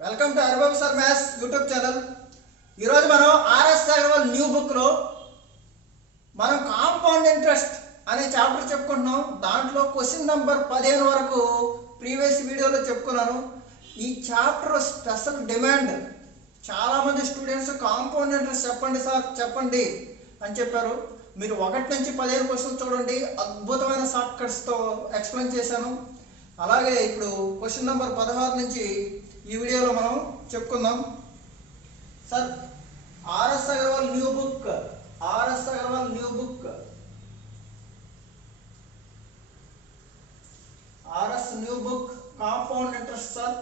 Welcome to Haribabu sir maths YouTube channel. ఈరోజు మనం RS Agarwal new బుక్లో మనం కాంపౌండ్ ఇంట్రెస్ట్ అనే చాప్టర్ చెప్పుకుంటున్నాం. దాంట్లో క్వశ్చన్ నెంబర్ 15 వరకు ప్రీవియస్ వీడియోలో చెప్పుకున్నాను. ఈ చాప్టర్ స్పెషల్ డిమాండ్. చాలామంది స్టూడెంట్స్ కాంపౌండ్ ఇంట్రెస్ట్ చెప్పండి సార్ చెప్పండి అని చెప్పారు. మీరు 1 నుంచి 15 క్వశ్చన్ చూడండి, అద్భుతమైన షార్ట్ కట్స్తో ఎక్స్ప్లెయిన్ చేశాను. అలాగే ఇప్పుడు క్వశ్చన్ నెంబర్ 16 నుంచి ఈ వీడియోలో మనం చెప్పుకుందాం. Sir RS Agarwal new book compound interest sir.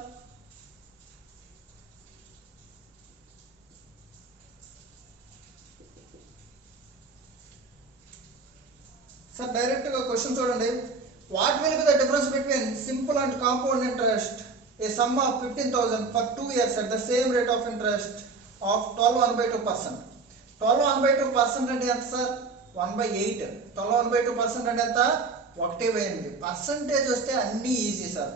Sir డైరెక్ట్గా క్వశ్చన్ చూడండి. What will be the difference between simple and compound interest? A sum of 15,000 for 2 years at the same rate of interest of 12.1/2%. 12.1/2% అంటే ఎంత sir? 1/8. 12.1/2% అంటే ఎంత? 1/8. Percentage వస్తే అన్నీ easy sir.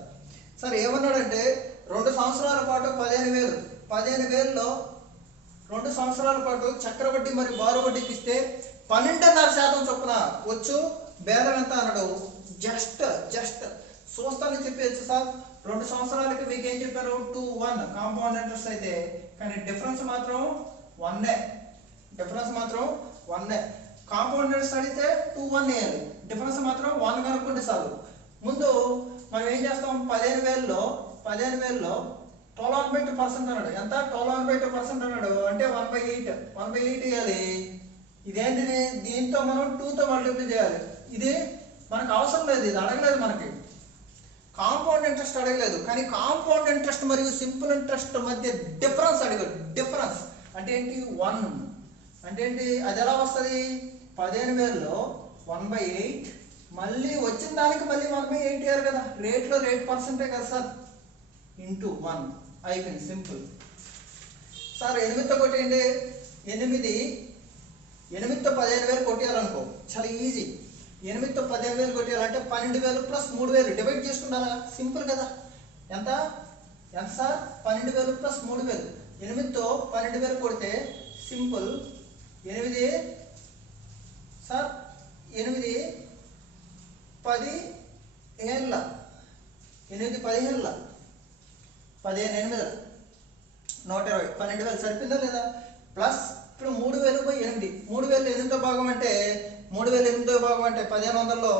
Sir ఏమన్నాడంటే 2 సంవత్సరాల పాటు 15,000లో 2 సంవత్సరాల పాటు చక్రవడ్డీ మరియు బారు వడ్డీకి ఇస్తే 12.5% చొప్పున వచ్చు. బేరం ఎంత అన్నాడు? జస్ట్ చూస్తానని చెప్పేచ్చు సార్. 2 సంవత్సరాలకి మీకు ఏం చెప్పారు? 2-1 కాంపౌండ్ ఇంట్రెస్ట్ అయితే, కానీ డిఫరెన్స్ మాత్రం 1. కాంపౌండ్ ఇంట్రెస్ట్ అడిగితే 2-1 వేయాలి, డిఫరెన్స్ మాత్రం 1 కనుక్కుంటే చాలు. ముందు మనం ఏం చేస్తాం? 15,000లో 12.1/2% అన్నాడు. ఎంత? 12.1/2% అన్నాడు అంటే 1/8 వేయాలి. ఇదేంటిది? దీంతో మనం 2తో మల్టిప్లై చేయాలి. ఇది మనకు అవసరం లేదు, ఇది అడగలేదు మనకి. కాంపౌండ్ ఇంట్రెస్ట్ అడగలేదు, కానీ కాంపౌండ్ ఇంట్రెస్ట్ మరియు సింపుల్ ఇంట్రెస్ట్ మధ్య డిఫరెన్స్ అడిగాడు. డిఫరెన్స్ అంటే ఏంటి? 1 అంటే ఏంటి? అది ఎలా వస్తుంది? 15,000లో 1/8 మళ్ళీ వచ్చిన దానికి మళ్ళీ 1/8 వేయాలి కదా. రేట్లో రేట్ పర్సెంటే కదా సార్, ఇంటూ 1 అయిపోయింది. Simple sir. 8తో కొట్టేయండి. 8తో 15,000 కొట్టేయాలనుకో, చాలా ఈజీ. 8తో 15,000 కొట్టేయాలంటే 12,000 ప్లస్ 3,000 డివైడ్ చేసుకుంటారా? సింపుల్ కదా. ఎంత సార్? 12,000 ప్లస్ 3,000. 8తో 12,000 కొడితే సింపుల్ 8 సార్. 8 10 ఏళ్ళ 8 15 8 120 12,000 సరిపోయిందా లేదా? ప్లస్ ఇప్పుడు 3,000/8. 3,000 8తో భాగం అంటే 3,008వ భాగం అంటే 1500లో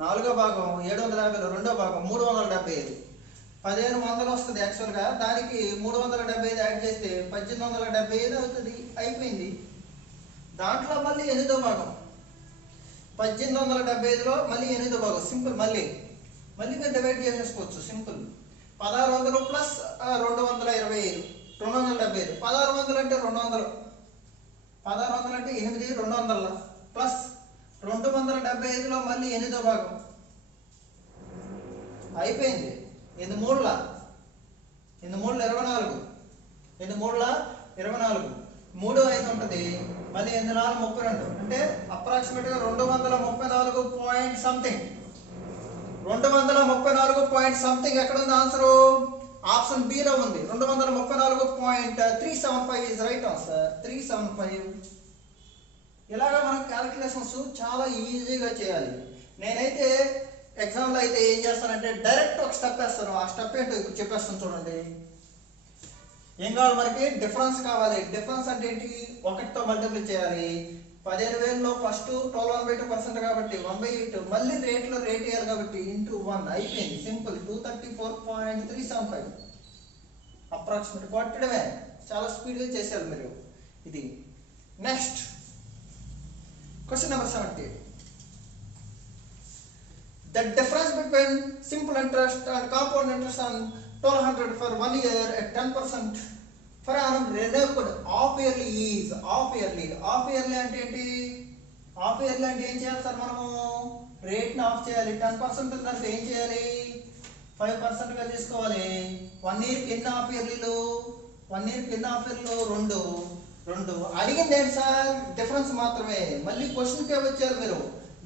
4వ భాగం 750లో 2వ భాగం 375. 1500 వస్తుంది యాక్చువల్గా. దానికి 375 యాడ్ చేస్తే 1875 అవుతుంది. అయిపోయింది. దాంట్లో మళ్ళీ 8వ భాగం 1875లో మళ్ళీ 8వ భాగం. సింపుల్. మళ్ళీ మీరు డివైడ్ చేసేసుకోవచ్చు. సింపుల్. 1600 ప్లస్ 225 275. 1600 అంటే 200. 1600 అంటే 8 200 ప్లస్ 275లో మళ్ళీ 8వ భాగం. అయిపోయింది. 8 3ల 24. 3 5 ఉంటుంది. మళ్ళీ 8 4 32 అంటే అప్రాక్సిమేట్గా 234 పాయింట్ సంథింగ్. 234 పాయింట్ సంథింగ్ ఎక్కడ ఉంది? ఆన్సరు ఆప్షన్ బిలో ఉంది. 234.375 ఇస్ రైట్ ఆన్సర్. 375. ఇలాగా మనం క్యాలిక్యులేషన్స్ చాలా ఈజీగా చేయాలి. నేనైతే ఎగ్జామ్లో అయితే ఏం చేస్తానంటే డైరెక్ట్ ఒక స్టెప్ వేస్తాను. ఆ స్టెప్ ఏంటో ఇప్పుడు చెప్పేస్తాను చూడండి. ఏం కావాలి మనకి? డిఫరెన్స్ కావాలి. డిఫరెన్స్ అంటే ఏంటి? 1తో మల్టిప్లై చేయాలి. 15,000లో ఫస్ట్ 12.1/2% కాబట్టి 1/8 మళ్ళీ రేట్లో రేట్ వేయాలి కాబట్టి ఇంటూ 1 అయిపోయింది. సింపుల్. 234.375 అప్రాక్సిమేట్ కొట్టడమే. చాలా స్పీడ్గా చేశారు మీరు. ఇది next question number 17. The difference between simple interest and compound interest on 1,200 for 1 year at 10% per annum renewed half yearly is half yearly అంటే ఏంటి? హాఫ్ ఇయర్లీ అంటే ఏం చేయాలి సార్? మనము రేట్ని ఆఫ్ చేయాలి. 10% ఉందంటే ఏం చేయాలి? 5%గా తీసుకోవాలి. 1 ఇయర్కి ఎన్ని హాఫ్ ఇయర్లీలు? 1 ఇయర్కి ఎన్ని హాఫ్ ఇయర్లు? 2. అడిగింది ఏంటి సార్? డిఫరెన్స్ మాత్రమే. మళ్ళీ క్వశ్చన్కే వచ్చారు మీరు.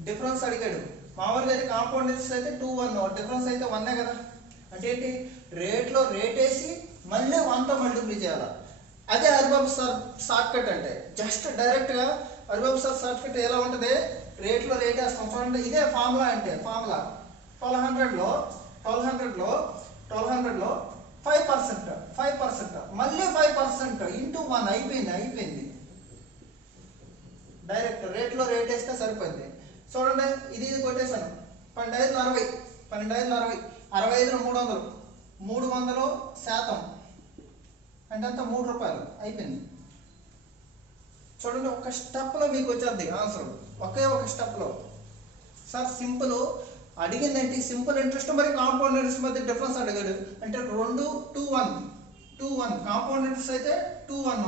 డిఫరెన్స్ అడిగాడు. మామూలుగా అయితే కాంపౌండ్ ఇంట్రెస్ట్ అయితే 2-1, డిఫరెన్స్ అయితే 1 కదా. అంటే ఏంటి? రేట్లో రేట్ వేసి మళ్ళీ 1తో సింప్లిఫై చేయాలి. అదే అరిబాబు సార్ షార్ట్ కట్ అంటే జస్ట్ డైరెక్ట్గా అరిబాబు సార్ షార్ట్ కట్ ఎలా ఉంటుంది, రేట్లో రేట్ వేస్తాం చూడండి. ఇదే ఫార్ములా అంటే ఫార్ములా 1200లో 5% మళ్ళీ 5% ఇంటూ 1 అయిపోయింది. డైరెక్ట్ రేట్లో రేట్ వేస్తే సరిపోయింది. చూడండి ఇది కొట్టేశాను. 12 60 65 300 అంటే అంత 3 రూపాయలు అయిపోయింది. చూడండి ఒక స్టెప్లో మీకు వచ్చేది ఆన్సర్, ఒకే ఒక స్టెప్లో. సార్ సింపుల్ అడిగిందేంటి, సింపుల్ ఇంట్రెస్ట్ మరి కాంపౌండ్ ఇంట్రెస్ట్ మధ్య డిఫరెన్స్ అడిగాడు. అంటే 2 2 1 కాంపౌండ్ ఇంట్రెస్ట్ అయితే 2 1,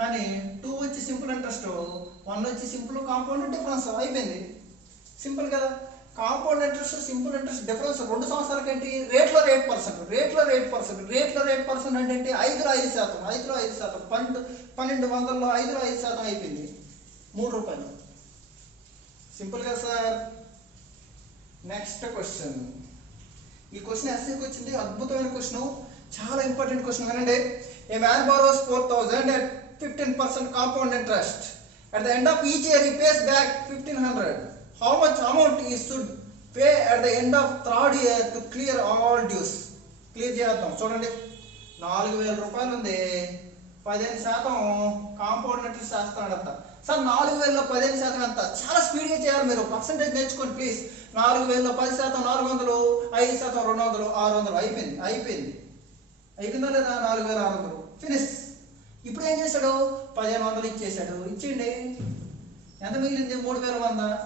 కానీ 2 వచ్చి సింపుల్ ఇంట్రెస్ట్, 1 వచ్చి సింపుల్ కాంపౌండ్ డిఫరెన్స్ అయిపోయింది. సింపుల్ కదా. Compound interest simple interest difference 2 సంవత్సరాలకి ఏంటి, రేట్లో రేట్ పర్సెంట్ అంటే ఏంటి, 5లో 5%, 1200లో 5లో 5% అయిపోయింది, 3 రూపాయలు. సింపుల్ కదా సార్. Next question. ఈ క్వశ్చన్ ఎస్సీకి వచ్చింది, అద్భుతమైన క్వశ్చన్, చాలా ఇంపార్టెంట్ క్వశ్చన్. వినండి. ఏ man borrows 4,000 at 15% compound interest. At the end of each year he pays back 1,500. How much amount he should pay at the end of third year to clear all dues? Clear చేద్దాం. చూడండి 4,000 రూపాయలు ఉంది, 15% compound interest చేస్తాడంట. Sir 4,000లో 15% ఎంత? చాలా స్పీడ్గా చేయాలి మీరు, పర్సెంటేజ్ నేర్చుకోండి ప్లీజ్. 4,000లో 10% 400, 5% 200, 600 అయిపోయిందా లేదా? 4,600 ఫినిష్. ఇప్పుడు ఏం చేశాడు, 1,500 ఇచ్చేసాడు. ఇచ్చేయండి. ఎంత మిగిలింది? 3,100.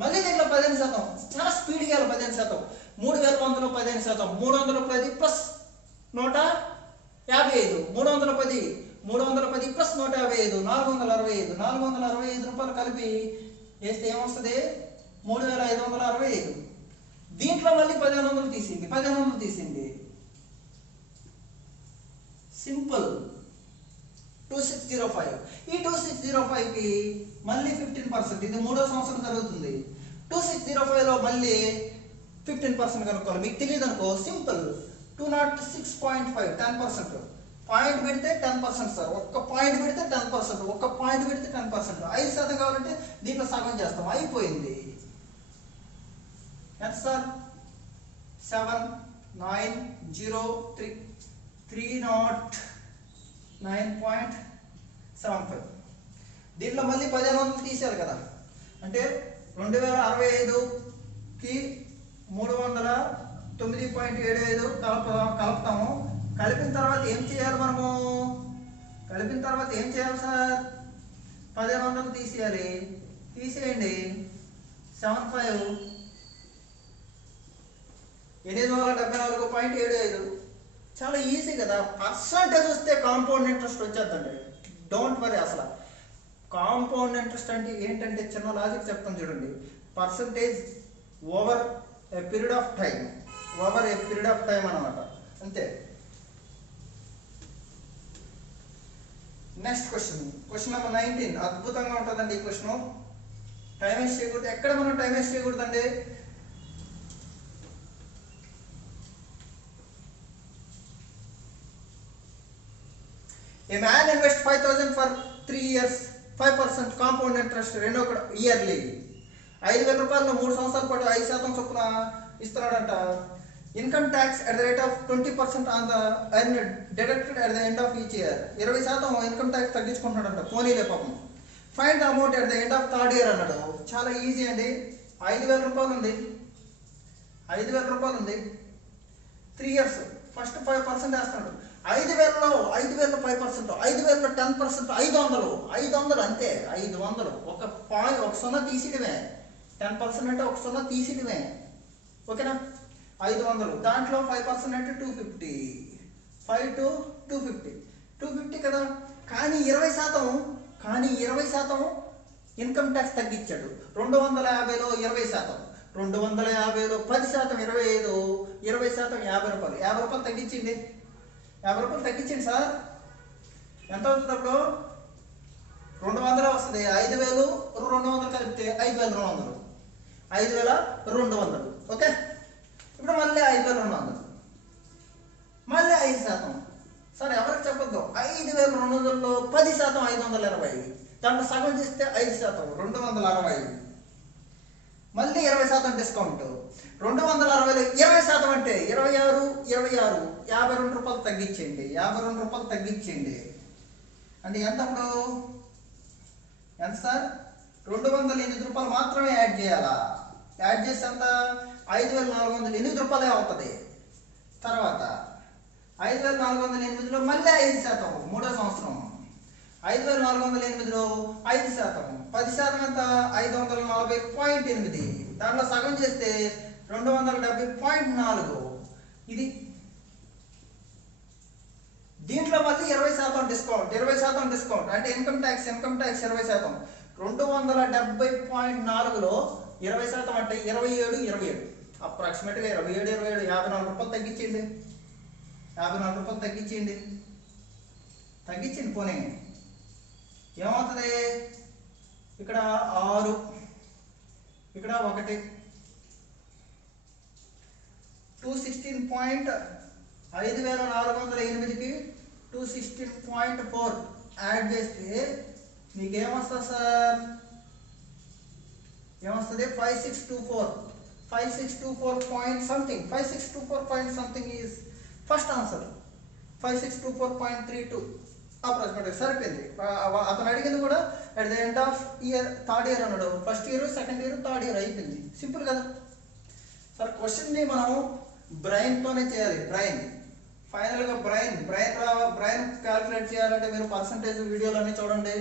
మళ్ళీ దీంట్లో 15%, చాలా స్పీడ్గా 15%. 3,100లో 15%, 310 ప్లస్ 155, 310 ప్లస్ 155, 465 రూపాయలు కలిపి వేస్తే ఏమొస్తుంది? 3,565. దీంట్లో మళ్ళీ 1,500 తీసింది. సింపుల్. 2605. ఈ 2605కి మళ్ళీ 15%, ఇది 3వ సంవత్సరం జరుగుతుంది. 2605లో మళ్ళీ 15% కనుక్కోవాలి. మీకు తెలియదు అనుకో, సింపుల్. 206.5 10%. పాయింట్ పెడితే 10% సార్, ఒక్క పాయింట్ పెడితే 10%, 5% కావాలంటే దీంట్లో సగం చేస్తాం, అయిపోయింది. ఎంత సార్? 7,903 309.75. దీంట్లో మళ్ళీ 1,500 తీసేయాలి కదా. అంటే 2,065కి 309.75 కలుపుతాము. కలిపిన తర్వాత ఏం చేయాలి మనము? సార్ 1,500 తీసేయండి. 75 874.75. చాలా ఈజీ కదా. పర్సంటేజ్ వస్తే కాంపౌండ్ ఇంట్రెస్ట్ వచ్చేద్దండి. Don't worry. అసలు కాంపౌండ్ ఇంట్రెస్ట్ అంటే ఏంటంటే చిన్న లాజిక్ చెప్తాను చూడండి. Percentage over a period of time అన్నమాట, అంతే. Next question number 19. అద్భుతంగా ఉంటుందండి ఈ క్వశ్చన్. టైం వేస్ట్ చేయకూడదు, ఎక్కడ మనం టైం వేస్ట్ చేయకూడదండి. A man invests 5,000 for 3 years, 5% compound interest, రెండో కూడా ఇయర్లీ. 5,000 రూపాయలు 3 సంవత్సరాల పాటు 5% చొప్పున ఇస్తున్నాడంట. Income tax at the rate of 20% on the earned deducted at the end of each year. 20% income tax తగ్గించుకుంటున్నాడంట. పోనీలే పాపం. Find the amount at the end of third year అన్నాడు. చాలా ఈజీ అండి. 5,000 రూపాయలు ఉంది, 3 years. ఫస్ట్ 5% వేస్తున్నాడు. 5,000లో 5%, 5,000లో 10%, 500 అంతే. 500 ఒక 0 తీసిడమే. 10% అంటే 1 0 తీసిడమే, ఓకేనా? 500. దాంట్లో 5% అంటే 250. 5 to 250 కదా. కానీ 20% ఇన్కమ్ ట్యాక్స్ తగ్గించాడు. 250లో 20%, 250లో 10%, 25, 20% 50 రూపాయలు. 50 రూపాయలు తగ్గించింది. 50 రూపాయలు తగ్గించండి సార్. ఎంత అవుతుంది అప్పుడు? 200 వస్తుంది. 5,000 200 కలిపితే 5,200. ఓకే. ఇప్పుడు మళ్ళీ 5,200. 520, దాంట్లో సగం చేస్తే 5%, 260. మళ్ళీ 20% డిస్కౌంట్. 260లో 20% అంటే 26, 52 రూపాయలు తగ్గించండి. 52 రూపాయలు తగ్గించండి అంటే ఎంత? అప్పుడు ఎంత సార్? 208 రూపాయలు మాత్రమే యాడ్ చేయాలా? యాడ్ చేస్తే ఎంత? 5408 రూపాయలే అవుతుంది. తర్వాత 5408లో మళ్ళీ 5%, మూడో సంవత్సరం. 5408లో 5%, 10% ఎంత? 540.8. దాంట్లో సగం చేస్తే 270.4. ఇది దీంట్లో మళ్ళీ 20% డిస్కౌంట్. 20% డిస్కౌంట్ అంటే ఇన్కమ్ ట్యాక్స్ 20%. 270.4లో 20% అంటే 27. అప్రాక్సిమేట్గా 27, 54 రూపాయలు తగ్గించండి. 54 రూపాయలు తగ్గించండి పోనీ. ఏమవుతుంది? ఇక్కడ 6, ఇక్కడ 1, 216.5408కి 216.4 యాడ్ చేస్తే మీకేమొస్తుంది సార్? ఏమొస్తుంది? 5624 point something. 5624 point something is first answer. 5624.32 అప్రాక్సిమేట్గా సరిపోయింది. అతను అడిగింది కూడా at the end of year, third year అన్నాడు. First year, second year, third year అయిపోయింది. సింపుల్ కదా సార్. క్వశ్చన్ని మనం బ్రెయిన్తోనే చేయాలి. ఫైనల్గా బ్రెయిన్ క్యాల్కులేట్ చేయాలంటే మీరు పర్సంటేజ్ వీడియోలన్నీ చూడండి.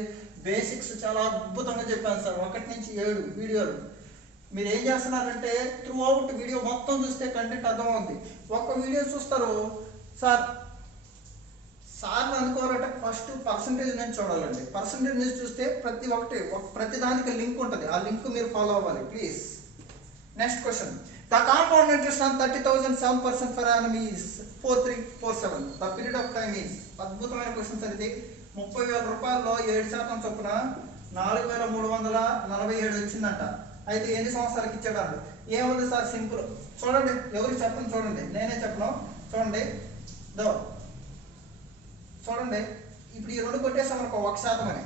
బేసిక్స్ చాలా అద్భుతంగా చెప్పాను సార్. 1 నుంచి 7 వీడియోలు. మీరు ఏం చేస్తున్నారంటే త్రూ అవుట్ వీడియో మొత్తం చూస్తే కంటెంట్ అర్థమవుతుంది. ఒక్క వీడియో చూస్తారు సార్ని అనుకోవాలంటే ఫస్ట్ పర్సంటేజ్ నుంచి చూడాలండి. పర్సంటేజ్ నుంచి చూస్తే ప్రతి దానికి లింక్ ఉంటుంది. ఆ లింక్ మీరు ఫాలో అవ్వాలి please. Next question. The compound interest on 30,000 7% per annum is 4347. The period of time is. అద్భుతమైన క్వశ్చన్ సార్ ఇది. 30,000 రూపాయల్లో 7% చొప్పున 4,347 వచ్చిందంట. అయితే ఎన్ని సంవత్సరాలకి ఇచ్చాడు? ఏముంది సార్? సింపుల్. చూడండి, ఎవరికి చెప్పండి, చూడండి, నేనే చెప్పను. చూడండి చూడండి, ఇప్పుడు ఈ 2 కొట్టేసాం అనుకో 1% అని.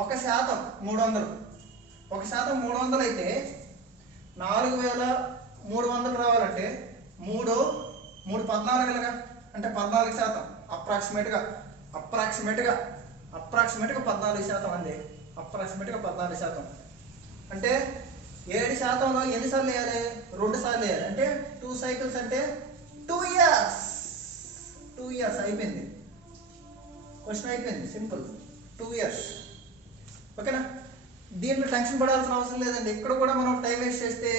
1% 300. 1% 300 అయితే 4,300 రావాలంటే 3 14 అంటే 14%. అప్రాక్సిమేట్గా 14% అండి. అప్రాక్సిమేట్గా 14%. అంటే 7%లో ఎన్నిసార్లు వేయాలి? 2 సార్లు వేయాలి. అంటే 2 సైకిల్స్ అంటే 2 ఇయర్స్. 2 ఇయర్స్ అయిపోయింది. క్వశ్చన్ అయిపోయింది. సింపుల్. 2 ఇయర్స్. ఓకేనా? దీంట్లో టెన్షన్ పడాల్సిన అవసరం లేదండి. ఇక్కడ కూడా మనం టైం వేస్ట్ చేస్తే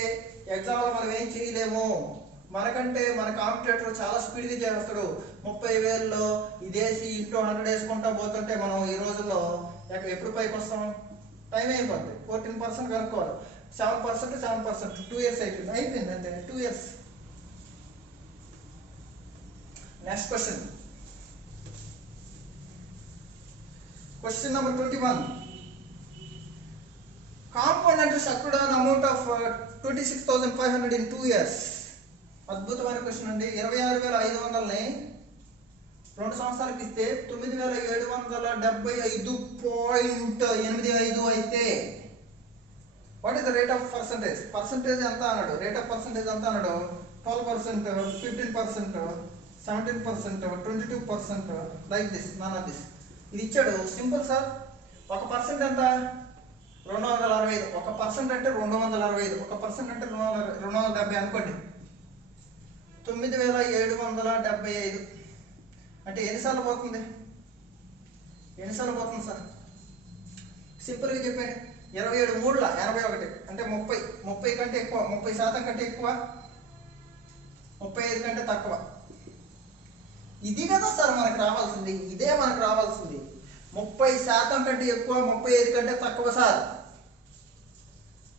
ఎగ్జామ్లో మనం ఏం చేయలేము. మనకంటే మన కాంపిటేటర్ చాలా స్పీడ్గా చేస్తాడు. 30,000లో ఇదేసి ఇంటూ 100 వేసుకుంటా పోతుంటే మనం ఈ రోజుల్లో ఎప్పుడు పైకి వస్తాం? టైం అయిపోద్ది. 14% కనుక్కోవాలి. 7%. 2 ఇయర్స్ అయిపోయింది అంతే. 2 years. Next question. Question number 21. Compound interest accrued on amount of 26,500 in 2 years. అద్భుతమైన క్వశ్చన్ అండి. 26,500ని 2 సంవత్సరాలకి ఇస్తే 9,775.85 అయితే what is the rate of percentage? Percentage ఎంత అన్నాడు? రేట్ ఆఫ్ పర్సంటేజ్ ఎంత అన్నాడు? 12%, 15%, 17%, 22%, like this, none of this. ఇది ఇచ్చాడు. Simple sir. 1% ఎంత? 265. 1% అంటే 265. 1% అంటే 270 అనుకోండి. 9,775 అంటే ఎన్నిసార్లు పోతుంది? సార్ సింపుల్గా చెప్పండి. 27 3ల 81 అంటే 30 కంటే ఎక్కువ, 30% కంటే ఎక్కువ, 35 కంటే తక్కువ. ఇది కదా సార్ మనకు రావాల్సింది. ఇదే మనకు రావాల్సింది. 30% కంటే ఎక్కువ, 35 కంటే తక్కువ సార్.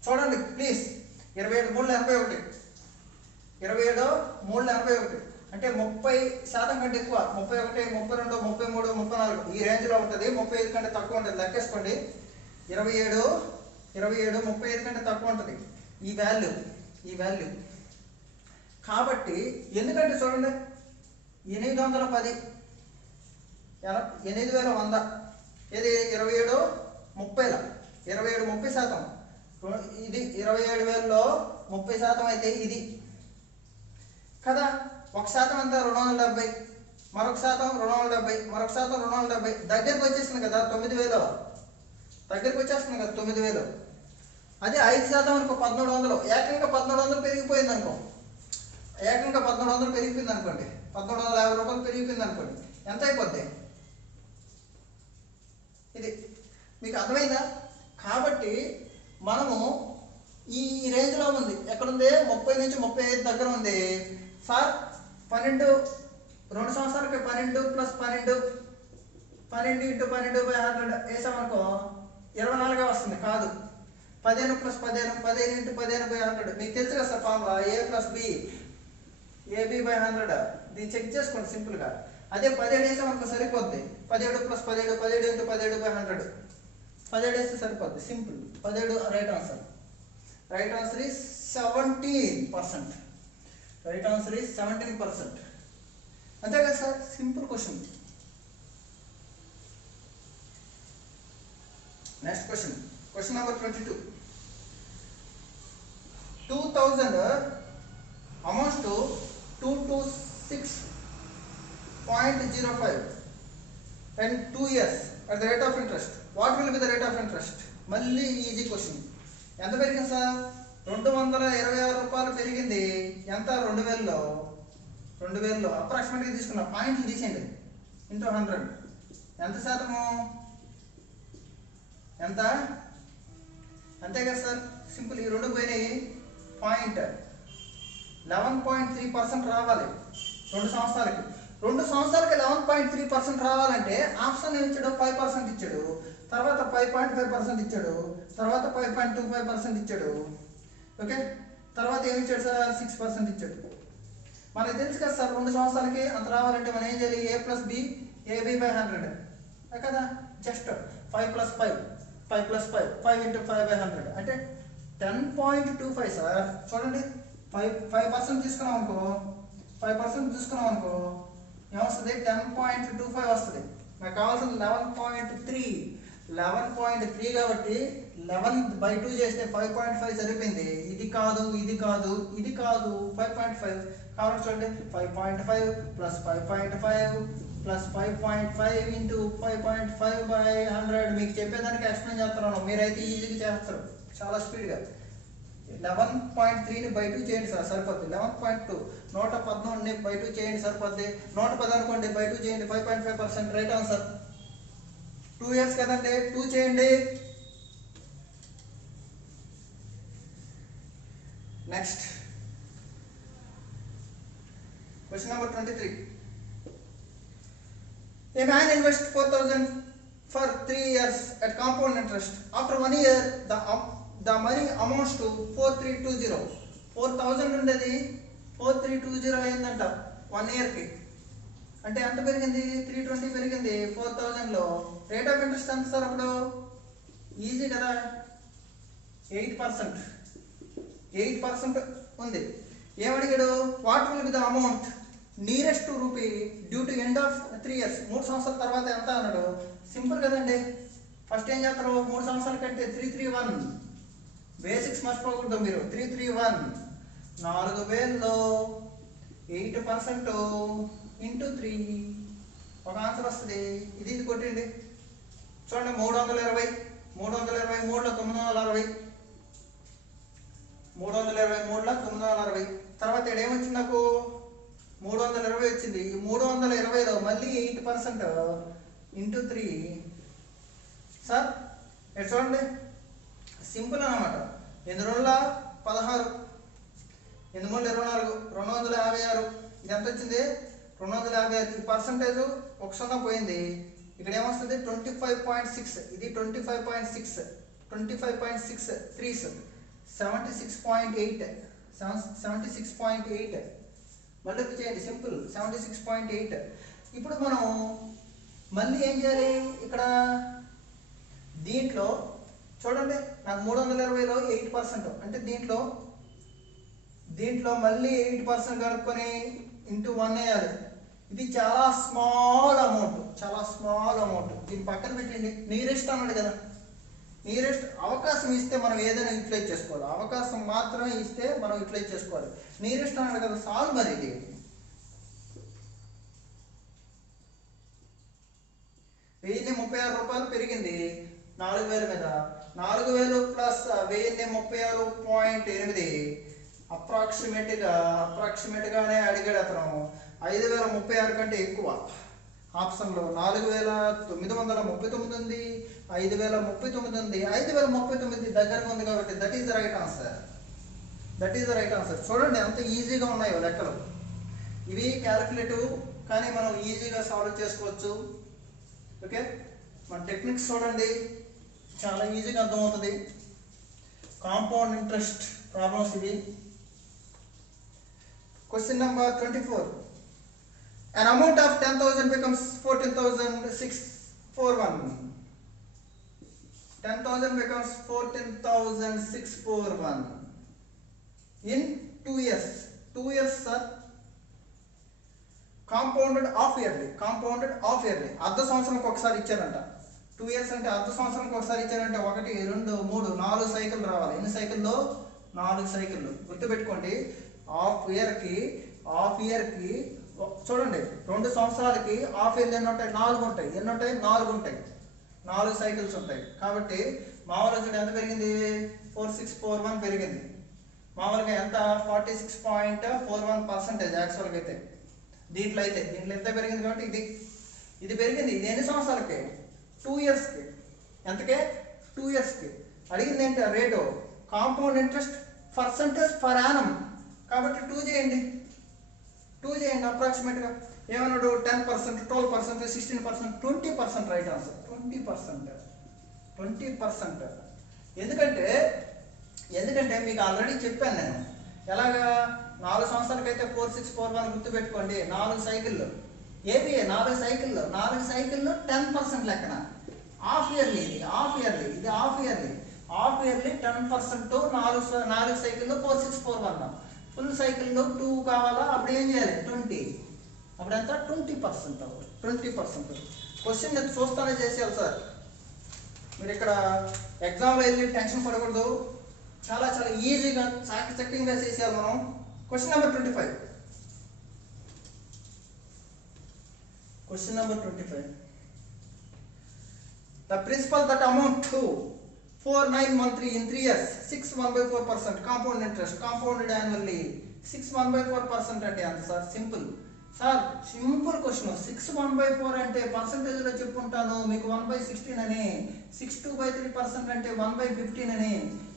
చూడండి ప్లీజ్. 27 3ల 81, 27 3ల 81 అంటే 30% కంటే ఎక్కువ, 31, 32, 33, 34 ఈ రేంజ్లో ఉంటుంది. 35 కంటే తక్కువ ఉంటుంది. లెక్కేసుకోండి. 27 35 కంటే తక్కువ ఉంటుంది ఈ వాల్యూ. కాబట్టి ఎందుకంటే చూడండి 810 8100 ఇది 27 30ల 27 30%. ఇది 27,000లో 30% అయితే ఇది కదా. 1% అంతా 270, మరొక శాతం 270, మరొక శాతం 270, దగ్గరికి వచ్చేసింది కదా 9,000, దగ్గరికి వచ్చేస్తుంది కదా 9,000. అదే 5% అనుకో 1,400, ఏకంగా 1,400 పెరిగిపోయింది అనుకో, ఏకంగా 1,400 పెరిగిపోయింది అనుకోండి, 1,450 రూపాయలు పెరిగిపోయింది అనుకోండి, ఎంత అయిపోద్ది? ఇది మీకు అర్థమైందా? కాబట్టి మనము ఈ రేంజ్లో ఉంది, ఎక్కడుంది? 30 నుంచి 35 దగ్గర ఉంది సార్. 12 2 సంవత్సరాలకి 12 ప్లస్ 12 12 ఇంటూ 12/100 వేసామనుకో 24 వస్తుంది. కాదు, 15 ప్లస్ 15 15 ఇంటూ 15/100. మీకు తెలుసు కదా sir formula, A plus B AB/100. దీన్ని చెక్ చేసుకోండి సింపుల్గా. అదే 17 వేసామనుకో సరిపోద్ది. 17 ప్లస్ 17 17 ఇంటూ 17/100, 17 వేస్తే సరిపోద్ది. Simple. 17 right answer. Right answer is 17%. Right answer is 17%. అంతే కదా sir, simple question. Next question, question number 22. 2,000 amounts to 226.05 and 2 years at the rate of interest. What will be the rate of interest? మళ్ళీ easy question. ఎంత పెరిగింది sir? 226 రూపాయలు పెరిగింది. ఎంత? 2000లో అప్రాక్సిమేట్గా తీసుకున్నా, పాయింట్లు తీసేయండి, ఇంటూ 100 ఎంత శాతము? ఎంత? అంతే కదా సార్, సింపుల్. ఈ రెండు పోయినాయి. 11.3% రావాలి 2 సంవత్సరాలకి. 2 సంవత్సరాలకి 11.3% రావాలంటే ఆప్షన్ ఏమి ఇచ్చాడు? 5% ఇచ్చాడు, తర్వాత 5.5% ఇచ్చాడు, తర్వాత 5.25% ఇచ్చాడు. ఓకే, తర్వాత ఏమి ఇచ్చాడు సార్? 6% ఇచ్చాడు. మనకు తెలుసు కదా సార్, 2 సంవత్సరాలకి అంత రావాలంటే మనం ఏం చేయాలి? A ప్లస్ B AB/100 కదా. జస్ట్ 5 ప్లస్ 5 5 ప్లస్ 5 5 ఇంటూ 5/100 అంటే 10.25 సార్. చూడండి, 5% తీసుకున్నాం అనుకో, 5% తీసుకున్నాం అనుకో ఏమొస్తుంది? 10.25 వస్తుంది. నాకు కావాల్సింది 11.3. 11.3 కాబట్టి 11/2 చేస్తే 5.5 సరిపోయింది. ఇది కాదు, ఇది కాదు, ఇది కాదు, 5.5 కాబట్టి చూడండి, 5.5 ప్లస్ 5.5 ప్లస్ 5.5 ఇంటూ 5.5/100. మీకు చెప్పేదానికి ఎక్స్ప్లెయిన్ చేస్తున్నాను, మీరైతే ఈజీగా చేస్తారు చాలా స్పీడ్గా. 11.3ని బై 2 చేయండి సార్, సరిపోద్ది. 11.2 114ని బై 2 చేయండి, సరిపోద్ది. 110 అనుకోండి, బై 2 చేయండి, 5.5%. Right answer. 2 years కదండి, 2 చేయండి. Next question number 23. A man invests 4,000 for 3 years at compound interest. After 1 year, the money amounts to 4,320. 4,000 ఉండేది 4,320 అయిందంట 1 yearకి. అంటే ఎంత పెరిగింది? 320 పెరిగింది 4,000లో. రేట్ ఆఫ్ ఇంట్రెస్ట్ ఎంత సార్ అప్పుడు? ఈజీ కదా, 8%. 8% ఉంది. ఏమడిగాడు? What will be the amount nearest to rupee due to end of 3 years. 3 సంవత్సరాల తర్వాత ఎంత అన్నాడు? సింపుల్ కదండి. ఫస్ట్ ఏం చేస్తారు? 3 సంవత్సరాల కంటే 331 బేసిక్స్ మర్చిపోకూడదు మీరు. 331 4,000లో 8% ఇంటూ 3 ఒక ఆన్సర్ వస్తుంది. ఇది కొట్టండి. చూడండి, 320 323లో 960 323లో 960. తర్వాత ఇక్కడ ఏమొచ్చింది? నాకు 320 వచ్చింది. ఈ 320లో మళ్ళీ 8% ఇంటూ 3 సార్. ఇక్కడ చూడండి, సింపుల్ అన్నమాట. 8 రోజుల 16 8 3 24 256. ఇది ఎంత వచ్చింది? 256. ఈ పర్సంటేజ్ 1 పోయింది. ఇక్కడ ఏమొస్తుంది? 25.6. ఇది 25.6 25.6 3s 76.8 76.8. మళ్ళీ చేయండి, సింపుల్. 76.8. ఇప్పుడు మనం మళ్ళీ ఏం చేయాలి? ఇక్కడ దీంట్లో చూడండి, నాకు 320లో 8% అంటే దీంట్లో మళ్ళీ 8% కలుపుకొని ఇంటూ 1 వేయాలి. ఇది చాలా స్మాల్ అమౌంట్, దీని పక్కన పెట్టండి. నియరెస్ట్ అన్నాడు కదా, నియరెస్ట్ అవకాశం ఇస్తే మనం ఏదైనా యూటిలైజ్ చేసుకోవాలి, అవకాశం మాత్రమే ఇస్తే మనం యూటిలైజ్ చేసుకోవాలి. నియరెస్ట్ అన్నాడు కదా, సాల్వ్ మరి ఇది. 1036 రూపాయలు పెరిగింది 4000 మీద. 4000 ప్లస్ 1036.8 అప్రాక్సిమేట్గానే అడిగాడు అతను. 5036 కంటే ఎక్కువ ఆప్షన్లో 4939 ఉంది, 5039 ఉంది, 5039 దగ్గరగా ఉంది కాబట్టి that is the right answer. చూడండి ఎంత ఈజీగా ఉన్నాయో లెక్కలు. ఇవి క్యాలిక్యులేటివ్ కానీ మనం ఈజీగా సాల్వ్ చేసుకోవచ్చు. ఓకే, మన టెక్నిక్స్ చూడండి, చాలా ఈజీగా అర్థమవుతుంది. కాంపౌండ్ ఇంట్రెస్ట్ ప్రాబ్లమ్స్ ఇవి. Question number 24. An amount of 10,000 becomes 14,641. 10,000 becomes 14,641 in 2 years. 2 years, sir. Compounded half yearly అర్ధ సంవత్సరంకి ఒకసారి ఇచ్చారంట. 2 years అంటే అర్ధ సంవత్సరంకి ఒకసారి ఇచ్చారంటే 1 2 3 4 సైకిల్ రావాలి. ఎన్ని సైకిల్లో? 4 సైకిళ్ళు. గుర్తుపెట్టుకోండి, హాఫ్ ఇయర్కి చూడండి 2 సంవత్సరాలకి హాఫ్ ఇయర్లీ ఎన్ని ఉంటాయి? 4 ఉంటాయి. ఎన్ని ఉంటాయి? 4 ఉంటాయి. 4 సైకిల్స్ ఉంటాయి. కాబట్టి మామూలుగా చూడండి ఎంత పెరిగింది? 4641 పెరిగింది. మామూలుగా ఎంత? 46.41% యాక్చువల్గా అయితే. దీంట్లో ఎంత పెరిగింది కాబట్టి ఇది పెరిగింది. ఇది ఎన్ని సంవత్సరాలకి? 2 yearsకి. ఎంతకే? 2 yearsకి. అడిగింది ఏంటి? Rate compound interest percentage per annum. కాబట్టి 2 చేయండి అప్రాక్సిమేట్గా. ఏమన్నాడు? 10%, 12%, 16%, 20% రైట్ ఆన్సర్. 20%. ఎందుకంటే మీకు ఆల్రెడీ చెప్పాను నేను. ఎలాగా? 4 సంవత్సరాలకైతే 4641 గుర్తుపెట్టుకోండి. 4 సైకిళ్ళు ఏపీఏ, 4 సైకిళ్ళు 10% లెక్కన. హాఫ్ ఇయర్లీ ఇది హాఫ్ ఇయర్లీ 10%. 4 సైకిళ్ళు 4641. ఫుల్ సైకిల్లో 2 కావాలా? అప్పుడు ఏం చేయాలి? 20. అప్పుడు ఎంత? 20%. 20%. క్వశ్చన్ చూస్తానే చేసేయాలి సార్. మీరు ఇక్కడ ఎగ్జామ్లో వెళ్ళి టెన్షన్ పడకూడదు. చాలా ఈజీగా చాకచక్యంగా చేసేయాలి మనం. Question number 25. The principal that amount to 4913 in 3 years, 6 1/4% compound interest, compounded annually 6 1/4% అంటే అంత సార్. Simple question. 6 1/4 అంటే పర్సంటేజ్లో చెప్పుకుంటాను మీకు 1/16 అని, 6 2/3% అంటే 1/15 అని.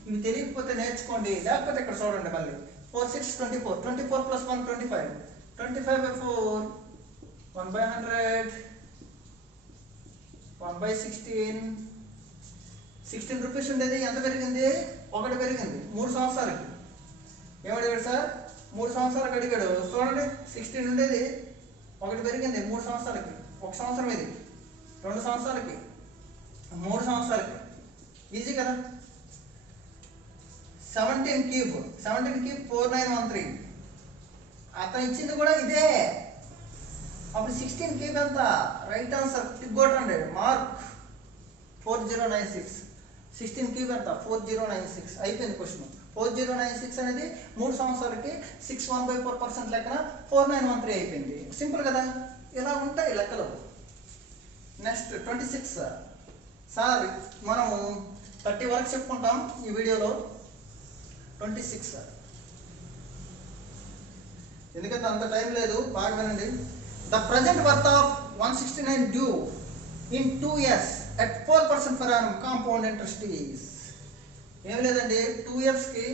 ఇవి తెలియకపోతే నేర్చుకోండి, లేకపోతే ఇక్కడ చూడండి మళ్ళీ. 4 6 24, 24 plus 1 25, 25/4 1/100, 1/16, 16 రూపీస్ ఉండేది. ఎంత పెరిగింది? 1 పెరిగింది 3 సంవత్సరాలకి. ఏమడిగాడు సార్? 3 సంవత్సరాలకు అడిగాడు. చూడండి 16 ఉండేది 1 పెరిగింది 3 సంవత్సరాలకి. 1 సంవత్సరం ఇది, 2 సంవత్సరాలకి, 3 సంవత్సరాలకి. ఈజీ కదా. 17 క్యూబ్ 4913. అతను ఇచ్చింది కూడా ఇదే. అప్పుడు 16 క్యూబ్ ఎంత? Right answer. టిగ్గొట్టండి మార్క్. 4096. 16 క్యూబ్ ఎంత? 4096. అయిపోయింది క్వశ్చన్. 4096 అనేది 3 సంవత్సరాలకి 6 1/4% లెక్కన 4913 అయిపోయింది. సింపుల్ కదా. ఇలా ఉంటాయి లెక్కలు. Next 26 sir. మనము 30 వరకు చెప్పుకుంటాం ఈ వీడియోలో. 26 ఎందుకంటే అంత టైం లేదు, బాగా వినండి. The present worth of 169 due in 2 years at 4% per annum compound interest is. ఏం లేదండి, 2 yearsకి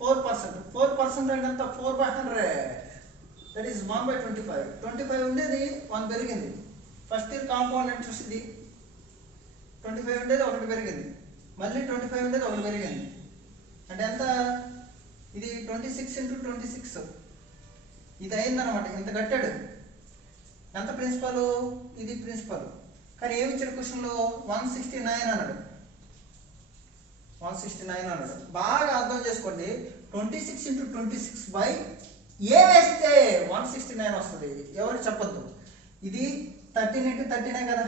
4% అంటే ఎంత? 4/100. That is 1/25. 25 ఉండేది 1 పెరిగింది. ఫస్ట్ ఇయర్ కాంపౌండ్ ఇంట్రెస్ట్ ఇది. 25 ఉండేది 1 పెరిగింది. మళ్ళీ 25 ఉండేది 1 పెరిగింది. అంటే ఎంత? ఇది 26 × 26. ఇది అయిందనమాట. ఇంత కట్టాడు. ఎంత ప్రిన్సిపల్? ఇది ప్రిన్సిపల్. కానీ ఏమి ఇచ్చాడు క్వశ్చన్లో? 169 అన్నాడు. 169 అన్నాడు. బాగా అర్థం చేసుకోండి. 26 × 26 by ఏ వేస్తే 169 వస్తుంది. ఎవరు చెప్పొద్దు. ఇది 13 into 13 కదా,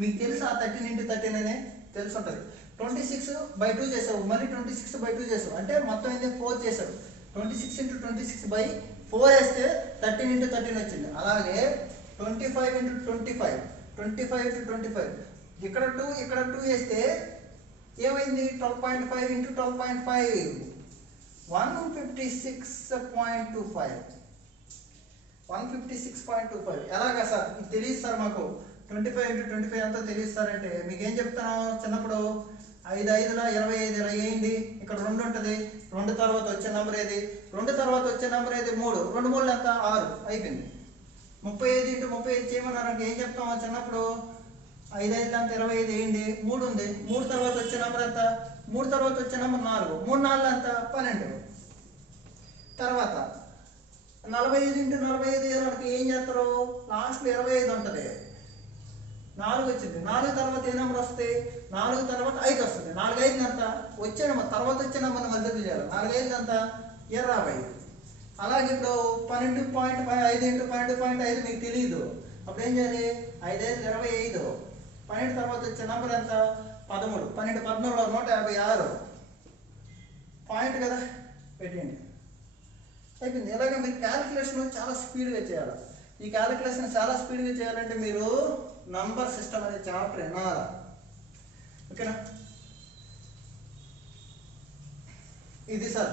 మీకు తెలుసు. ఆ 13 into 13 అనే తెలిసి ఉంటుంది. 26/2 చేసావు, మళ్ళీ 26/2 చేసావు అంటే మొత్తం ఏంటి 4 చేసావు. 26 into 26/4 వేస్తే 13 into 13 వచ్చింది. అలాగే 25 into 25, 25 into 25, ఇక్కడ 2 ఇక్కడ 2 వేస్తే ఏమైంది 12.5 into 12.5, 156.25, 156.25. ఎలాగా సార్ ఇది తెలియదు సార్ మాకు. 25 into 25 అంతా తెలియదు సార్ అంటే మీకు ఏం చెప్తాను, చిన్నప్పుడు 5 5ల 25 ఇలా వేయండి. ఇక్కడ 2 ఉంటుంది, 2 తర్వాత వచ్చే నెంబర్ ఏది, 2 తర్వాత వచ్చే నెంబర్ ఏది 3, 2 3 ఎంత 6 అయిపోయింది. 35 into 35 చేయమన్నారంటే ఏం చెప్తాము చిన్నప్పుడు, 5 5ల ఎంత 25 వేయండి, 3 ఉంది, 3 తర్వాత వచ్చే నెంబర్ ఎంత, 3 తర్వాత వచ్చే నెంబర్ 4, 3 4 ఎంత 12. తర్వాత 45 into 45 మనకి ఏం చేస్తారు, లాస్ట్లో 25 ఉంటుంది, 4 వచ్చింది. 4 తర్వాత ఏ నెంబర్ వస్తుంది, 4 తర్వాత 5 వస్తుంది. 4 5 ఎంత వచ్చే నెంబర్ తర్వాత వచ్చే నెంబర్ని మల్టిప్లై చేయాలి. 4 5 ఎంత 20. అలాగే ఇప్పుడు 12.5, 5 into 12.5 మీకు తెలియదు. అప్పుడు ఏం చేయాలి, 5 5 25, 12 తర్వాత వచ్చే నెంబర్ ఎంత 13, 12 13 156 పాయింట్ కదా పెట్టండి, అయిపోయింది. ఇలాగే మీరు క్యాలిక్యులేషన్ చాలా స్పీడ్గా చేయాలి. ఈ క్యాలిక్యులేషన్ చాలా స్పీడ్గా చేయాలంటే మీరు నంబర్ సిస్టమ్ అనే చాప్టర్ వినాలా, ఓకేనా. ఇది sir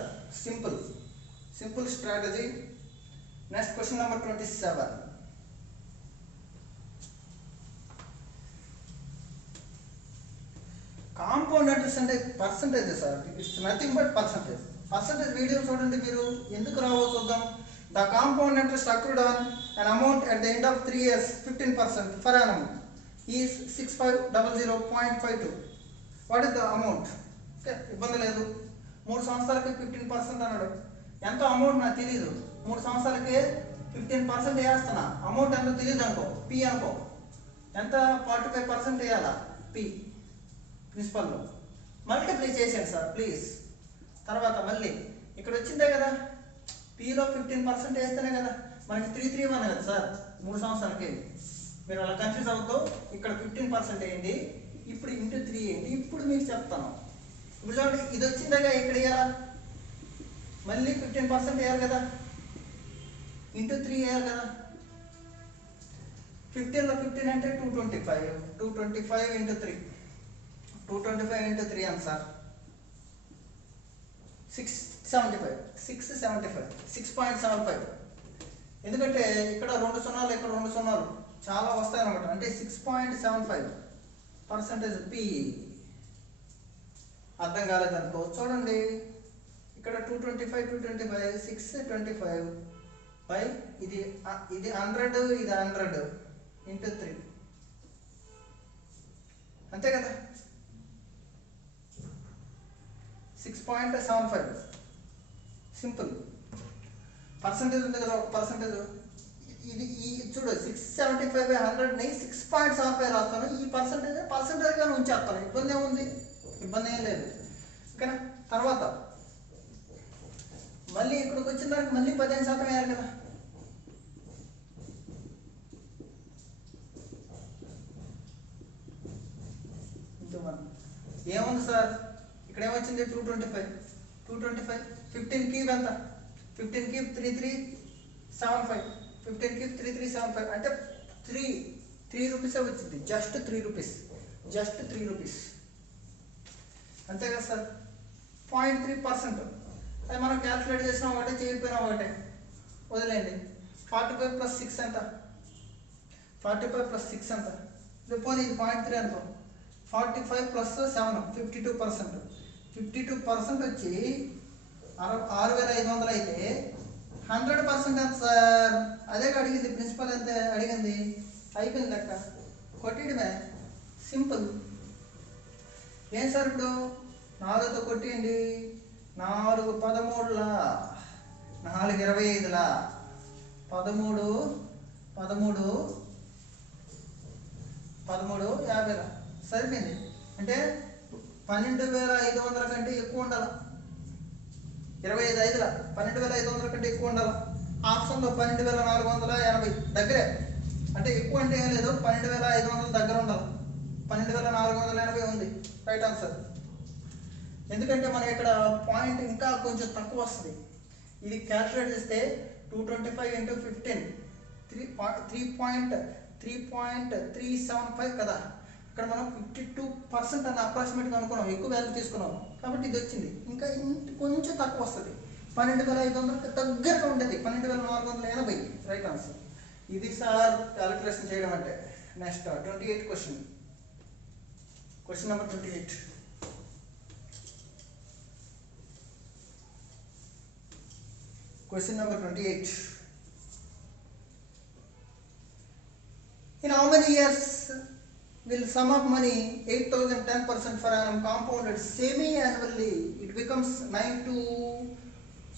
simple strategy. Next question number 27. Compound interest అంటే percentage sir, it's nothing but percentage. Percentage video చూడండి మీరు, ఎందుకు రావో చూద్దాం. The compound interest accrued on an amount at the end of 3 years 15% per annum is 6500.52. What is the amount? Okay, ఇబ్బంది లేదు. 3 సంవత్సరాలకి 15% అన్నాడు. ఎంత అమౌంట్ నాకు తెలియదు, 3 సంవత్సరాలకి 15% వేస్తున్నా. అమౌంట్ ఎంతో తెలియదు అనుకో, పి అనుకో. ఎంత 45% వేయాలా పి ప్రిన్సిపల్లో. మల్టిప్లై చేసేయండి సార్ ప్లీజ్. తర్వాత మళ్ళీ ఇక్కడ వచ్చిందే కదా, పిలో 15% వేస్తేనే కదా మనకి 331 కదా సార్ 3 సంవత్సరాలకి. మీరు అలా కన్ఫ్యూజ్ అవుతూ ఇక్కడ 15% వేయండి, ఇప్పుడు ఇంటూ 3 వేయండి. ఇప్పుడు మీకు చెప్తాను. ఇప్పుడు చూడండి ఇది వచ్చిందేగా, ఇక్కడ వేయాలా, మళ్ళీ 15% వేయాలి కదా, ఇంటూ 3 వేయాలి కదా. 15లో 15 అంటే 225, 225 into 3, 225 into 3 ఎంత సార్ 675, 6.75. ఎందుకంటే ఇక్కడ 2 సున్నాలు ఇక్కడ 2 సున్నాలు చాలా వస్తాయి అనమాట. అంటే 6.75% పి. అర్థం కాలేదనుకో చూడండి, ఇక్కడ 225 625 బై ఇది 100 ఇది 100 into 3 అంతే కదా, 6.75. సింపుల్. పర్సంటేజ్ ఉంది కదా, ఒక పర్సంటేజ్ ఇది చూడు 675/100ని 6.75 రాస్తాను. ఈ పర్సంటేజ్గా ఉంచేస్తాను, ఇబ్బంది ఏముంది, ఇబ్బంది ఏం లేదు, ఓకేనా. తర్వాత మళ్ళీ ఇక్కడికి వచ్చిన దానికి మళ్ళీ 15% వేయాలి కదా. ఏముంది సార్ ఇక్కడ ఏమొచ్చింది 225 15 క్యూబ్ ఎంత, 15 క్యూబ్ 3375, 15 క్యూబ్ 3375 అంటే 3 రూపీసే వచ్చింది. జస్ట్ 3 రూపీస్ అంతే కదా సార్. 0.3%. అది మనం క్యాల్కులేట్ చేసినా ఒకటే, చేయకపోయినా ఒకటే, వదిలేండి. 45 + 6 ఎంత, 45 + 6 ఎంత, పోనీ ఇది 0.3 అనుకో. 45 + 7 52%. 52% వచ్చి 6500 అయితే 100% ఎంత సార్, అదే అడిగింది ప్రిన్సిపల్, ఎంత అడిగింది. అయిపోయింది లెక్క, కొట్టిడమే సింపుల్. ఏం సార్ ఇప్పుడు 4తో కొట్టేయండి, 4 13ల 4 25ల 13 50ల సరిపోయింది. అంటే 12,500 కంటే ఎక్కువ ఉండాలి. 25 ఐదుల 12,500 కంటే ఎక్కువ ఉండాలి. ఆప్షన్లో 12,480 దగ్గరే, అంటే ఎక్కువ అంటే ఏం లేదు, 12,500 దగ్గర ఉండాలి. 12,480 ఉంది రైట్ ఆన్సర్. ఎందుకంటే మనం ఇక్కడ పాయింట్ ఇంకా కొంచెం తక్కువ వస్తుంది. ఇది క్యాల్కులేట్ చేస్తే 225 × 15 3.375 కదా. ఇక్కడ మనం 52% అని అప్రాక్సిమేట్గా అనుకున్నాం, ఎక్కువ వాల్యూ తీసుకున్నాం కాబట్టి ఇది వచ్చింది. ఇంకా కొంచెం తక్కువ వస్తుంది, 12,500 దగ్గరగా ఉండేది 12,480 రైట్ ఆన్సర్. ఇది సార్ క్యాలిక్యులేషన్ చేయడం అంటే. Next 28 question number 28. Question number 28. In how many years will sum of money 8,000 10% per annum compounded semi-annually? It becomes 9 to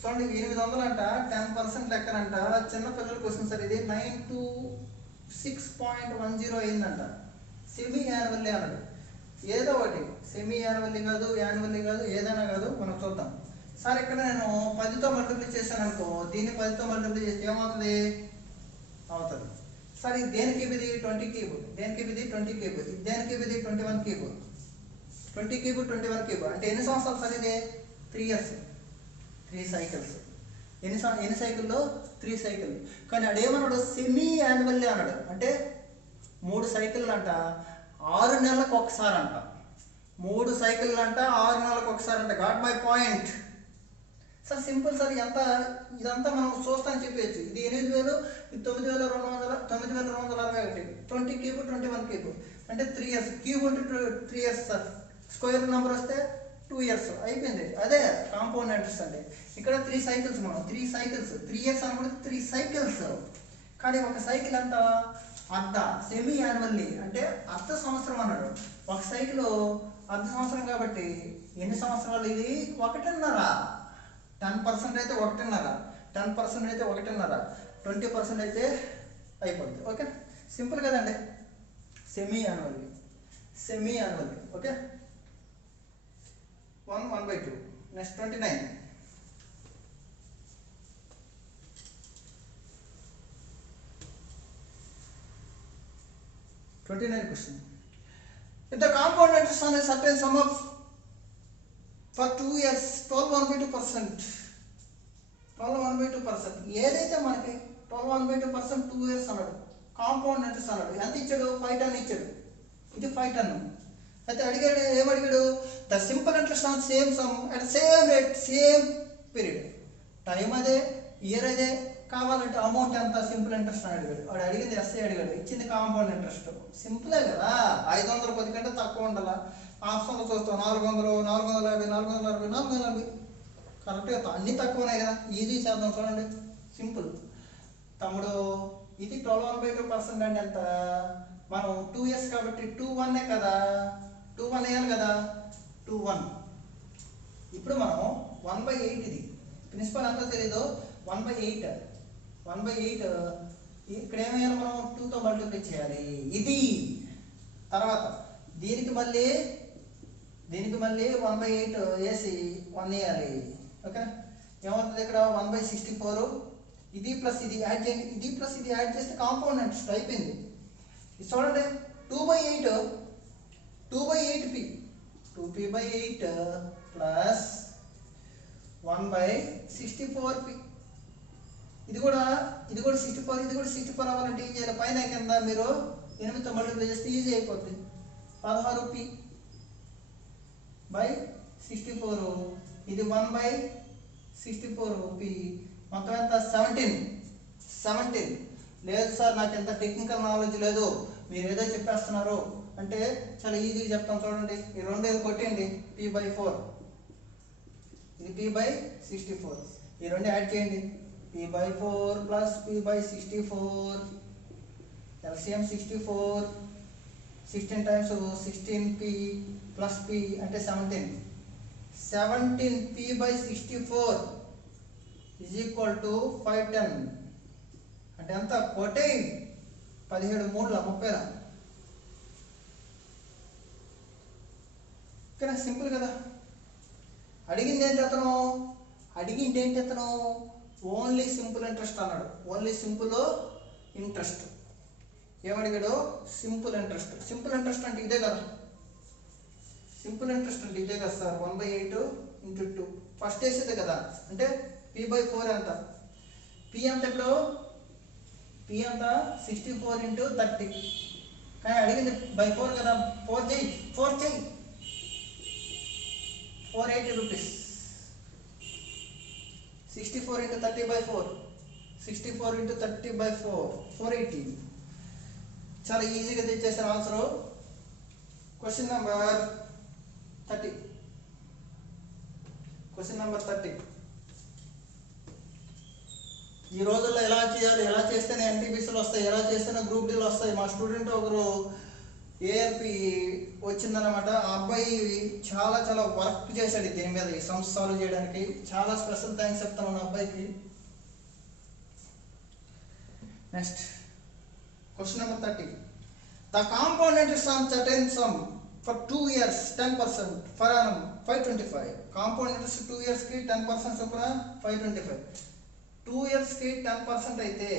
800 అంట, 10% లెక్కనంట. చిన్న పిల్లల క్వశ్చన్ సార్ ఇది. 9 to 6.10 అయిందంట. సెమీ యాన్యువల్లీ అన్నాడు. ఏదో ఒకటి, సెమీ యాన్యువల్లీ కాదు, యాన్యువల్లీ కాదు, ఏదైనా కాదు, మనం చూద్దాం. సార్ ఇక్కడ నేను 10తో మల్టిప్లై చేశాను అనుకో, దీన్ని 10తో మల్టిప్లై చేస్తే ఏమవుతుంది అవుతుంది. సార్ ఇది దేనికి ఇది 20 క్యూబ్, దేనికి ఇది 20 క్యూబ్, దేనికి ఇది 21 క్యూబ్, 20 క్యూబ్ 21 క్యూబ్ అంటే ఎన్ని సంవత్సరాలు సార్ ఇది? 3 ఇయర్స్, 3 సైకిల్స్. ఎన్ని సైకిల్లో? 3 సైకిల్. కానీ అడేమన్నాడు? సెమీ యాన్యువల్లీ అన్నాడు. అంటే 3 సైకిళ్ళు అంట, 6 నెలలకు ఒకసారి అంట. 3 సైకిళ్ళు అంట, 6 నెలలకు ఒకసారి అంట. Got my point sir. Simple sir. ఇదంతా మనం చూస్తామని చెప్పేసి ఇది 8,000, ఇది 9,261, 20 క్యూబ్ 21 క్యూబ్ అంటే 3 ఇయర్స్. క్యూబ్ అంటే 3 ఇయర్స్ సార్. స్క్వేర్ నెంబర్ వస్తే 2 ఇయర్స్ అయిపోయింది. అదే కాంపౌండ్ ఇంట్రెస్ట్ అంటే. ఇక్కడ 3 సైకిల్స్, మనం 3 సైకిల్స్ 3 ఇయర్స్ అనుకుంటే 3 సైకిల్స్. కానీ ఒక సైకిల్ అంత అర్ధ, సెమీ యాన్యువల్లీ అంటే అర్ధ సంవత్సరం అన్నాడు. ఒక సైకిల్ అర్ధ సంవత్సరం కాబట్టి ఎన్ని సంవత్సరాలు ఇది? 1.5. 10% అయితే 1.5, 10% అయితే 1.5, 20% అయితే అయిపోద్ది. ఓకే, సింపుల్ కదండి. Semi annually, semi annually. Okay, 1/2. Next 29. Question. If the compound interest on a certain sum of for 2 years 12.12%, 12.12%, ఏదైతే మనకి 12.12% 2 ఇయర్స్ అన్నాడు, కాంపౌండ్ ఇంట్రెస్ట్ అన్నాడు. ఎంత ఇచ్చాడు? 5 టన్ ఇచ్చాడు. ఇది 5 టన్. అయితే అడిగాడు, ఏమడిగాడు? The simple interest on same sum at same rate same period. Time అదే, ఇయర్ అదే, కావాలంటే అమౌంట్ ఎంత? సింపుల్ ఇంట్రెస్ట్ అని అడిగాడు. వాడు అడిగింది ఎస్ఐ అడిగాడు, ఇచ్చింది కాంపౌండ్ ఇంట్రెస్ట్. సింపులే కదా. 510 కంటే తక్కువ ఉండాలా. ఆప్షన్లో చూస్తాం 400, 450, 460, 440 కరెక్ట్గా అన్నీ తక్కువ ఉన్నాయి కదా. ఈజీ చేద్దాం చూడండి, సింపుల్. తమ్ముడు ఇది 12.2% అంటే ఎంత? మనం 2 ఇయర్స్ కాబట్టి 2/1 కదా, 2/1 వేయాలి కదా, 2/1. ఇప్పుడు మనం 1/8, ఇది ప్రిన్సిపల్ అంతా తెలీదు, 1/8 ఇక్కడ ఏమేయాలి? మనం 2తో మల్టిప్లై చేయాలి. ఇది తర్వాత దీనికి మళ్ళీ 1/8 వేసి 1 వేయాలి. ఓకే, ఏమవుతుంది ఇక్కడ? 1/64. ఇది ప్లస్ ఇది యాడ్ చేయండి, ఇది ప్లస్ ఇది యాడ్ చేస్తే కాంపౌండ్ ఇంట్రెస్ట్ అయిపోయింది. ఇది చూడండి, 2/8p 2p/8 ప్లస్ 1/64p. ఇది కూడా 64, ఇది కూడా 64 అవ్వాలంటే ఏం చేయాలి? పైన కింద మీరు 8తో మల్టిప్లై చేస్తే ఈజీ అయిపోతుంది. 16p/64, ఇది 1/64p, మొత్తం ఎంత? 17. లేదు సార్ నాకు ఎంత టెక్నికల్ నాలెడ్జ్ లేదు, మీరు ఏదో చెప్పేస్తున్నారు అంటే చాలా ఈజీగా చెప్తాం చూడండి. ఈ 2 కొట్టేయండి, p/4, ఇది p/64. ఈ 2 యాడ్ చేయండి, p/4 plus p/64. LCM 64, 16 times 16p plus p అంటే 17. 17p/64 ఈజ్ ఈక్వల్ టు 510 అంటే ఎంత? కోటే 17 3 30. ఓకేనా, సింపుల్ కదా. అడిగింది ఏంటి అతను? అడిగింటే ఏంటి అతను ఓన్లీ సింపుల్ ఇంట్రెస్ట్ అన్నాడు. ఓన్లీ సింపుల్ ఇంట్రెస్ట్ ఏమడిగాడు? Simple interest. సింపుల్ ఇంట్రెస్ట్ అంటే ఇదే కదా, సింపుల్ ఇంట్రెస్ట్ అంటే ఇదే కదా సార్. 1/8 × 2 ఫస్ట్ వేసేదే కదా. అంటే p/4 ఎంత? p ఎంత? ఇప్పుడు p ఎంత? 64 × 30. కానీ అడిగింది /4 కదా. 4 చెయ్యి, 480 రూపీస్. 64 × 30/4, 64 × 30/4, 480. చాలా ఈజీగా తెచ్చేసారు answer. Question number 30. Question number 30. ఈ రోజుల్లో ఎలా చేయాలి, ఎలా చేస్తేనే ఎన్టీపీసీలు వస్తాయి, ఎలా చేస్తేనే గ్రూప్ డీలు వస్తాయి. మా స్టూడెంట్ ఒకరు ఏఆర్పి వచ్చిందనమాట. ఆ అబ్బాయి చాలా చాలా వర్క్ చేశాడు దీని మీద, ఈ సమ్స్ సాల్వ్ చేయడానికి. చాలా స్పెషల్ థ్యాంక్స్ చెప్తాను ఆ అబ్బాయికి. Next question number 30. The compound interest on certain some for 2 years 10% for annum 525. Compound interest 2 years కి 10% చొప్పున 525. 2 years కి 10% అయితే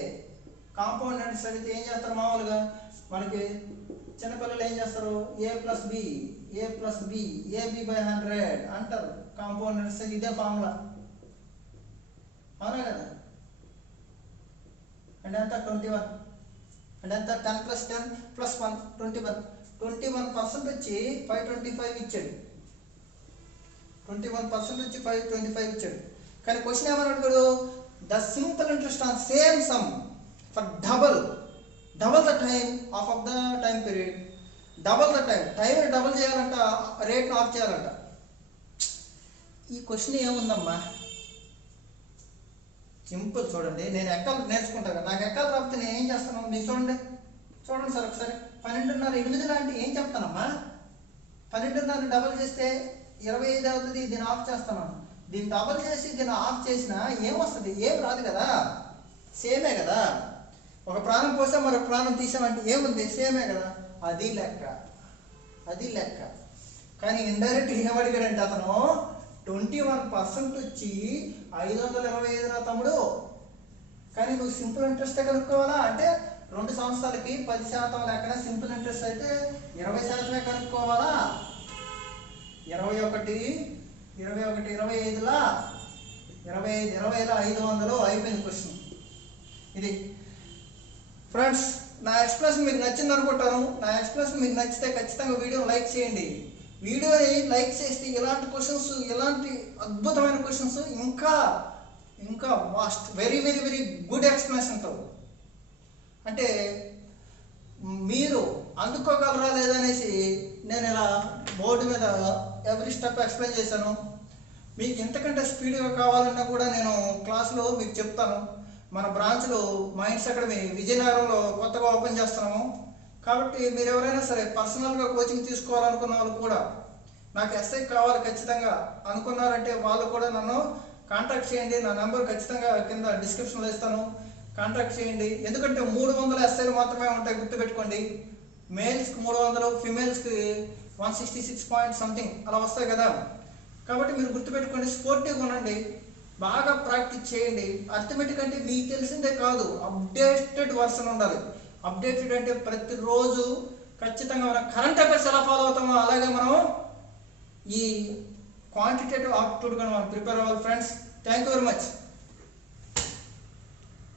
కాంపౌండ్ ఇంట్రెస్ట్ అయితే ఏం చేస్తారు? మామూలుగా మనకి చిన్నపిల్లలు ఏం చేస్తారు? a+b ab/100 అంటారు. కాంపౌండ్ ఇంట్రెస్ట్ ఇదే ఫార్ములా, అవునా కదా? అంటే ఎంత? 21. అంటే ఎంత? 10 + 10 + 1 21. 21% వచ్చి 525 ఇచ్చాడు. 21% వచ్చి 525 ఇచ్చాడు. కానీ క్వశ్చన్ ఏమని అడిగాడు? The simple interest on same some for double the time of the time period. Double the టైంని డబల్ చేయాలంట, రేట్ను ఆఫ్ చేయాలంట. ఈ క్వశ్చన్ ఏముందమ్మా? సింపుల్. చూడండి, నేను ఎక్కలు నేర్చుకుంటాను కదా, నాకు ఎక్కలు రాకపోతే నేను ఏం చేస్తాను? మీరు చూడండి సార్ ఒకసారి. 12:30 8 లాంటి ఏం చెప్తానమ్మా? 12:30 డబల్ చేస్తే 25 అవుతుంది. దీన్ని ఆఫ్ చేస్తాను. దీన్ని డబల్ చేసి దీన్ని ఆఫ్ చేసినా ఏమొస్తుంది? ఏం రాదు కదా, సేమే కదా. ఒక ప్రాణం పోసా మరొక ప్రాణం తీసామంటే ఏముంది? సేమే కదా. అది లెక్క. కానీ ఇండైరెక్ట్ ఏమడిగాడంటే అతను 21% వచ్చి 525 రా తమ్ముడు. కానీ నువ్వు సింపుల్ ఇంట్రెస్ట్ కనుక్కోవాలా అంటే 2 సంవత్సరాలకి 10% లెక్కన సింపుల్ ఇంట్రెస్ట్ అయితే 20% కనుక్కోవాలా. 21 25లా 20లా 500 అయిపోయింది క్వశ్చన్. ఇది ఫ్రెండ్స్, నా ఎక్స్ప్లెనేషన్ మీకు నచ్చింది అనుకుంటాను. నా ఎక్స్ప్లెనేషన్ మీకు నచ్చితే ఖచ్చితంగా వీడియో లైక్ చేయండి. వీడియోని లైక్ చేస్తే ఇలాంటి క్వశ్చన్స్, ఇలాంటి అద్భుతమైన క్వశ్చన్స్ ఇంకా vast very very very good explanation ఉంటావు. అంటే మీరు అందుకోగలరా లేదనేసి నేను ఇలా బోర్డు మీద ఎవ్రీ స్టెప్ ఎక్స్ప్లెయిన్ చేశాను. మీకు ఎంతకంటే స్పీడ్గా కావాలన్నా కూడా నేను క్లాస్లో మీకు చెప్తాను. మన బ్రాంచ్లో మైండ్స్ అకాడమీ విజయనగరంలో కొత్తగా ఓపెన్ చేస్తున్నాము. కాబట్టి మీరు ఎవరైనా సరే పర్సనల్గా కోచింగ్ తీసుకోవాలనుకున్న వాళ్ళు కూడా, నాకు ఎస్ఐ కావాలి ఖచ్చితంగా అనుకున్నారంటే వాళ్ళు కూడా నన్ను కాంటాక్ట్ చేయండి. నా నెంబర్ ఖచ్చితంగా కింద డిస్క్రిప్షన్లో ఇస్తాను. కాంటాక్ట్ చేయండి. ఎందుకంటే 300 ఎస్ఐలు మాత్రమే ఉంటాయి, గుర్తుపెట్టుకోండి. మేల్స్కి 300, ఫిమేల్స్కి 166 పాయింట్ సంథింగ్ అలా వస్తాయి కదా. కాబట్టి మీరు గుర్తుపెట్టుకోండి, స్పోర్టివ్గా ఉండండి, బాగా ప్రాక్టీస్ చేయండి. అర్థమెటిక్ అంటే మీకు తెలిసిందే కాదు, అప్డేటెడ్ వర్షన్ ఉండాలి. అప్డేటెడ్ అంటే ప్రతిరోజు ఖచ్చితంగా మనం కరెంట్ అఫైర్స్ ఎలా ఫాలో అవుతామో అలాగే మనం ఈ క్వాంటిటేటివ్ ఆప్టిట్యూడ్ కూడా మనం ప్రిపేర్ అవ్వాలి friends. Thank you very much.